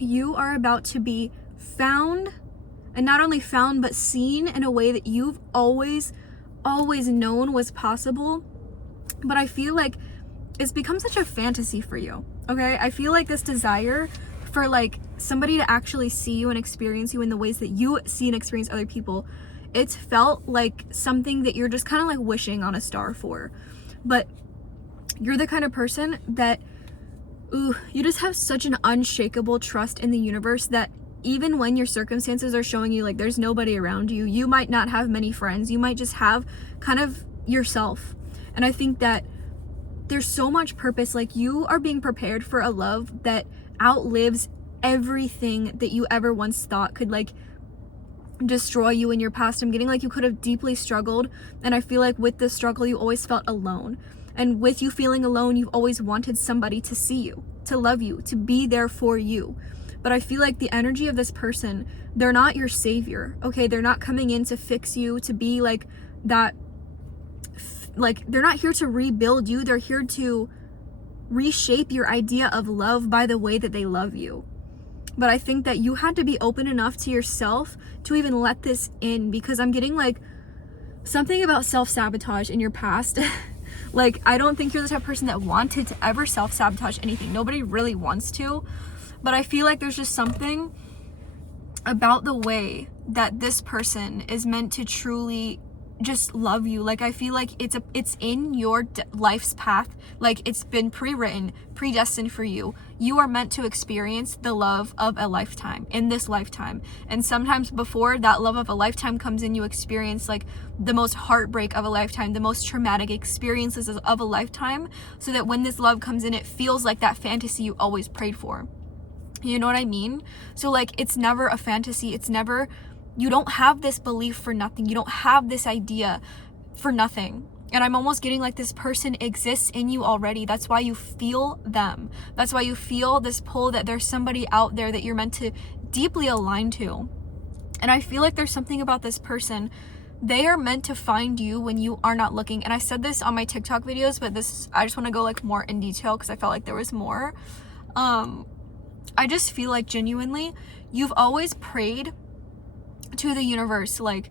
you are about to be found, and not only found, but seen in a way that you've always known was possible. But I feel like it's become such a fantasy for you, okay? I feel like this desire for like somebody to actually see you and experience you in the ways that you see and experience other people, it's felt like something that you're just kind of like wishing on a star for. But you're the kind of person that, you just have such an unshakable trust in the universe that even when your circumstances are showing you like there's nobody around you, you might not have many friends, you might just have kind of yourself. And I think that there's so much purpose. Like, you are being prepared for a love that outlives everything that you ever once thought could like destroy you in your past. I'm getting like you could have deeply struggled, and I feel like with the struggle you always felt alone. And with you feeling alone, you've always wanted somebody to see you, to love you, to be there for you. But I feel like the energy of this person, they're not your savior, okay? They're not coming in to fix you, to be like that, like they're not here to rebuild you. They're here to reshape your idea of love by the way that they love you. But I think that you had to be open enough to yourself to even let this in, because I'm getting like something about self-sabotage in your past. Like, I don't think you're the type of person that wanted to ever self-sabotage anything. Nobody really wants to. But I feel like there's just something about the way that this person is meant to truly just love you. Like, I feel like it's in your life's path. Like, it's been pre-written, predestined for you. You are meant to experience the love of a lifetime in this lifetime. And sometimes before that love of a lifetime comes in, you experience like the most heartbreak of a lifetime, the most traumatic experiences of a lifetime, so that when this love comes in, it feels like that fantasy you always prayed for. You know what I mean? So like, it's never a fantasy. It's never, you don't have this belief for nothing. You don't have this idea for nothing. And I'm almost getting like this person exists in you already. That's why you feel them. That's why you feel this pull that there's somebody out there that you're meant to deeply align to. And I feel like there's something about this person. They are meant to find you when you are not looking. And I said this on my TikTok videos, but I just want to go like more in detail because I felt like there was more. I just feel like genuinely, you've always prayed to the universe, like,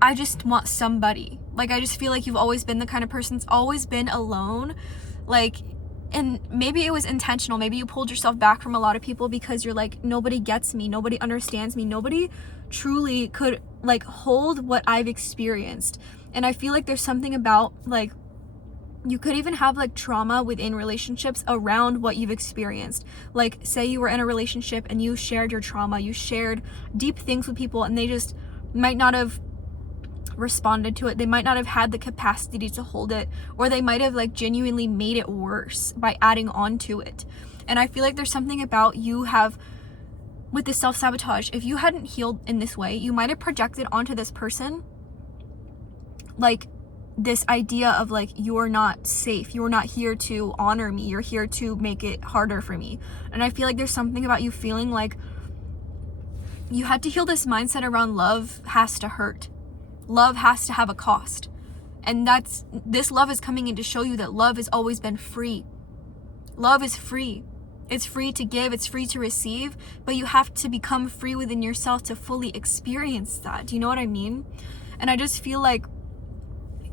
I just want somebody. Like, I just feel like you've always been the kind of person that's always been alone. Like, and maybe it was intentional. Maybe you pulled yourself back from a lot of people because you're like, nobody gets me. Nobody understands me. Nobody truly could like hold what I've experienced. And I feel like there's something about like, you could even have like trauma within relationships around what you've experienced. Like, say you were in a relationship and you shared your trauma, you shared deep things with people, and they just might not have responded to it. They might not have had the capacity to hold it, or they might have like genuinely made it worse by adding on to it. And I feel like there's something about you have with this self-sabotage. If you hadn't healed in this way, you might have projected onto this person like this idea of like, you're not safe, you're not here to honor me, you're here to make it harder for me. And I feel like there's something about you feeling like you had to heal this mindset around love has to hurt. Love has to have a cost. And this love is coming in to show you that love has always been free. Love is free. It's free to give, it's free to receive, but you have to become free within yourself to fully experience that. Do you know what I mean? And I just feel like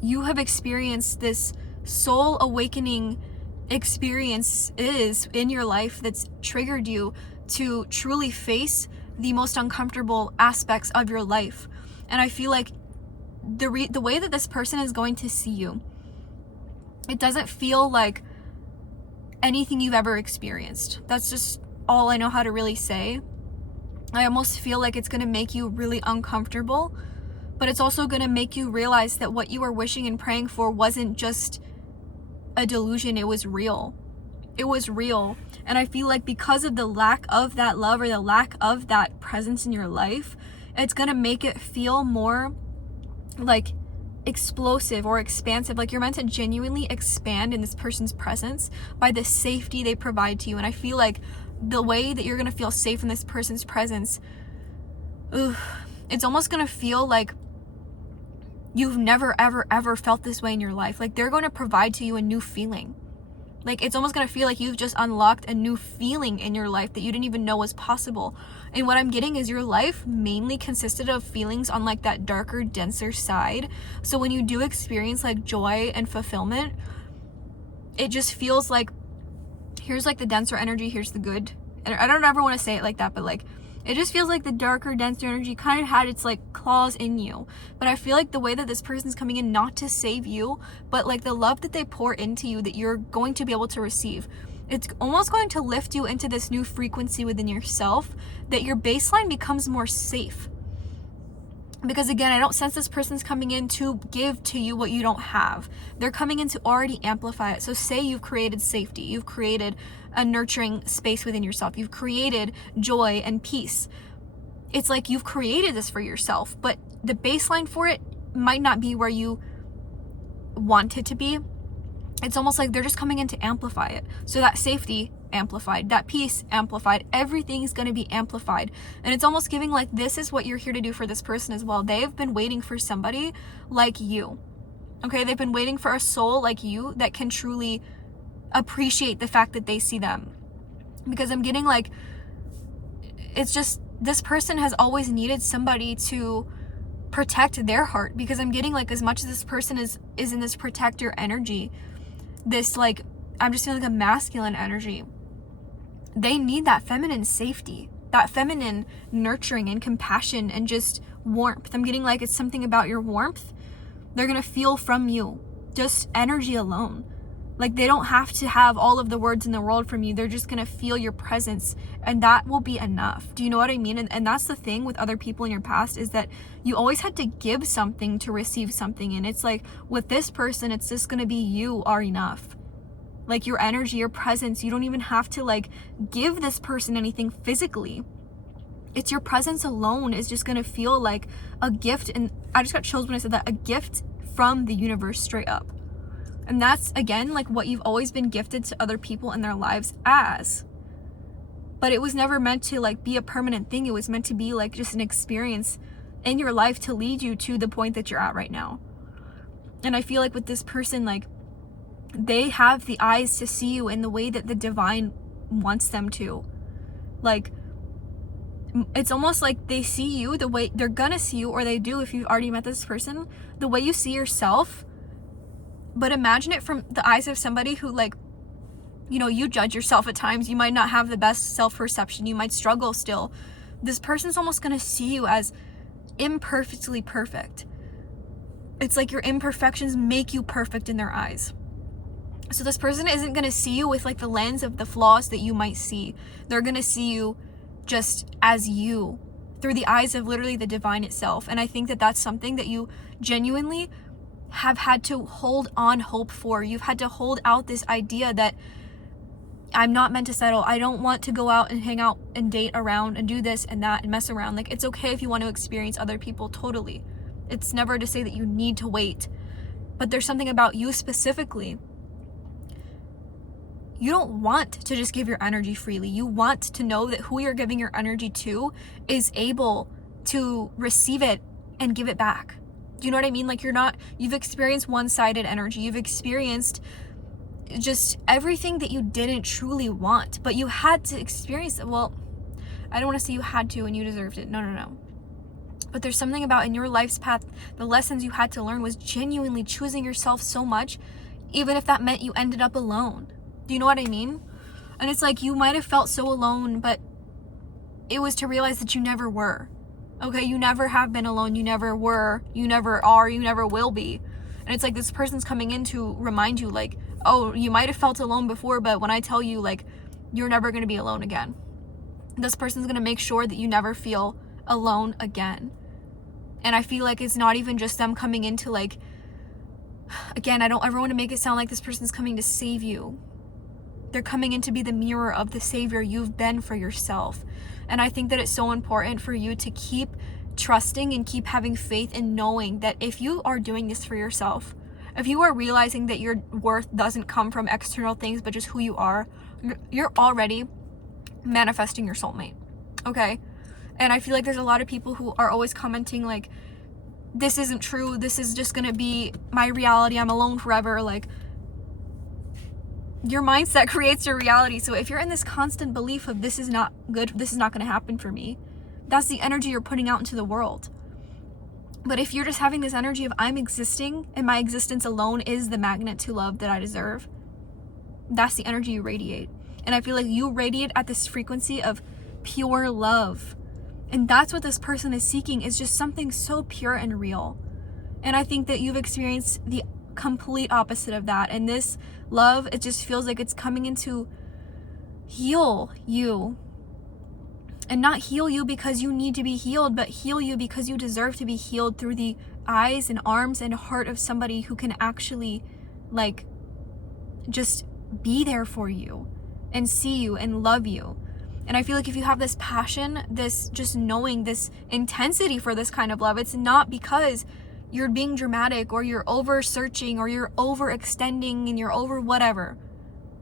you have experienced this soul awakening experiences in your life that's triggered you to truly face the most uncomfortable aspects of your life. And I feel like the way that this person is going to see you, it doesn't feel like anything you've ever experienced. That's just all I know how to really say. I almost feel like it's going to make you really uncomfortable, but it's also going to make you realize that what you were wishing and praying for wasn't just a delusion. It was real. It was real. And I feel like because of the lack of that love or the lack of that presence in your life, it's going to make it feel more like explosive or expansive. Like, you're meant to genuinely expand in this person's presence by the safety they provide to you. And I feel like the way that you're going to feel safe in this person's presence, it's almost going to feel like you've never, ever, ever felt this way in your life. Like, they're going to provide to you a new feeling. Like, it's almost gonna feel like you've just unlocked a new feeling in your life that you didn't even know was possible. And what I'm getting is your life mainly consisted of feelings on like that darker, denser side. So when you do experience like joy and fulfillment, it just feels like, here's like the denser energy, here's the good. And I don't ever want to say it like that, but like, it just feels like the darker, denser energy kind of had its like claws in you. But I feel like the way that this person's coming in, not to save you, but like the love that they pour into you that you're going to be able to receive, it's almost going to lift you into this new frequency within yourself, that your baseline becomes more safe. Because again, I don't sense this person's coming in to give to you what you don't have. They're coming in to already amplify it. So say you've created safety, you've created a nurturing space within yourself, you've created joy and peace. It's like you've created this for yourself, but the baseline for it might not be where you want it to be. It's almost like they're just coming in to amplify it. So that safety amplified, that peace amplified, everything's going to be amplified. And it's almost giving like, this is what you're here to do for this person as well. They've been waiting for somebody like you. Okay, they've been waiting for a soul like you that can truly appreciate the fact that they see them. Because I'm getting like, it's just, this person has always needed somebody to protect their heart. Because I'm getting like, as much as this person is in this protector energy, this like, I'm just feeling like a masculine energy, they need that feminine safety, that feminine nurturing and compassion and just warmth. I'm getting like, it's something about your warmth they're gonna feel from you, just energy alone. Like, they don't have to have all of the words in the world from you. They're just gonna feel your presence, and that will be enough. Do you know what I mean? And that's the thing with other people in your past, is that you always had to give something to receive something. And it's like, with this person, it's just gonna be you are enough. Like, your energy, your presence, you don't even have to like give this person anything physically. It's your presence alone is just gonna feel like a gift. And I just got chills when I said that, a gift from the universe, straight up. And that's, again, like what you've always been gifted to other people in their lives as. But it was never meant to like be a permanent thing. It was meant to be like just an experience in your life to lead you to the point that you're at right now. And I feel like with this person, like, they have the eyes to see you in the way that the divine wants them to. Like, it's almost like they see you the way they're gonna see you, or they do if you've already met this person, the way you see yourself. But imagine it from the eyes of somebody who, like, you know, you judge yourself at times. You might not have the best self-perception. You might struggle still. This person's almost going to see you as imperfectly perfect. It's like your imperfections make you perfect in their eyes. So this person isn't going to see you with like the lens of the flaws that you might see. They're going to see you just as you, through the eyes of literally the divine itself. And I think that that's something that you genuinely have had to hold on hope for. You've had to hold out this idea that I'm not meant to settle. I don't want to go out and hang out and date around and do this and that and mess around. Like, it's okay if you want to experience other people, totally. It's never to say that you need to wait. But there's something about you specifically. You don't want to just give your energy freely. You want to know that who you're giving your energy to is able to receive it and give it back. Do you know what I mean? Like, you've experienced one-sided energy. You've experienced just everything that you didn't truly want, but you had to experience it. Well, I don't want to say you had to and you deserved it. No. But there's something about in your life's path, the lessons you had to learn was genuinely choosing yourself so much, even if that meant you ended up alone. Do you know what I mean? And it's like, you might have felt so alone, but it was to realize that you never were. Okay, you never have been alone. You never were. You never are. You never will be. And it's like, this person's coming in to remind you, like, oh, you might have felt alone before, but when I tell you, like, you're never going to be alone again. This person's going to make sure that you never feel alone again. And I feel like it's not even just them coming into, like, again, I don't ever want to make it sound like this person's coming to save you. They're coming in to be the mirror of the savior you've been for yourself. And I think that it's so important for you to keep trusting and keep having faith in knowing that if you are doing this for yourself, if you are realizing that your worth doesn't come from external things, but just who you are, you're already manifesting your soulmate. Okay? And I feel like there's a lot of people who are always commenting like, this isn't true. This is just going to be my reality. I'm alone forever. Like, your mindset creates your reality. So if you're in this constant belief of this is not good, this is not going to happen for me, that's the energy you're putting out into the world. But if you're just having this energy of I'm existing and my existence alone is the magnet to love that I deserve, that's the energy you radiate. And I feel like you radiate at this frequency of pure love. And that's what this person is seeking, is just something so pure and real. And I think that you've experienced the complete opposite of that. And this love, it just feels like it's coming in to heal you. And not heal you because you need to be healed, but heal you because you deserve to be healed through the eyes and arms and heart of somebody who can actually like just be there for you and see you and love you. And I feel like if you have this passion, this just knowing, this intensity for this kind of love, it's not because you're being dramatic or you're over searching or you're overextending and you're over whatever.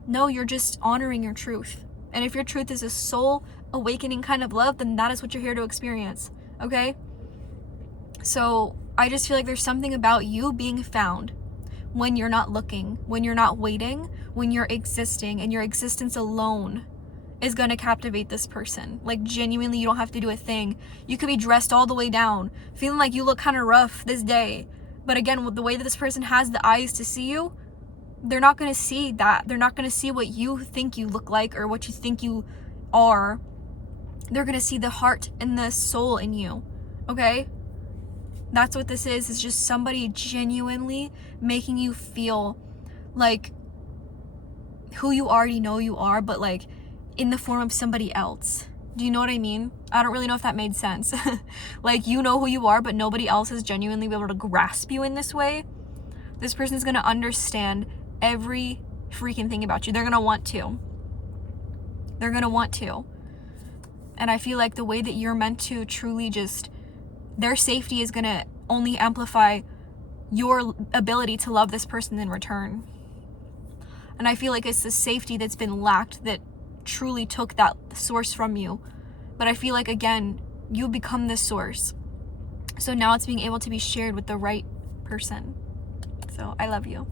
No, you're just honoring your truth. And if your truth is a soul awakening kind of love, then that is what you're here to experience. Okay? So I just feel like there's something about you being found when you're not looking, when you're not waiting, when you're existing, and your existence alone is going to captivate this person. Like genuinely, you don't have to do a thing. You could be dressed all the way down, feeling like you look kind of rough this day. But again, with the way that this person has the eyes to see you, they're not going to see that. They're not going to see what you think you look like or what you think you are. They're going to see the heart and the soul in you. Okay? That's what this is just somebody genuinely making you feel like who you already know you are, but like in the form of somebody else. Do you know what I mean? I don't really know if that made sense. Like, you know who you are, but nobody else is genuinely able to grasp you in this way. This person's going to understand every freaking thing about you. They're going to want to. They're going to want to. And I feel like the way that you're meant to truly just, their safety is going to only amplify your ability to love this person in return. And I feel like it's the safety that's been lacked that truly took that source from you. But I feel like, again, you become this source. So now it's being able to be shared with the right person. So I love you.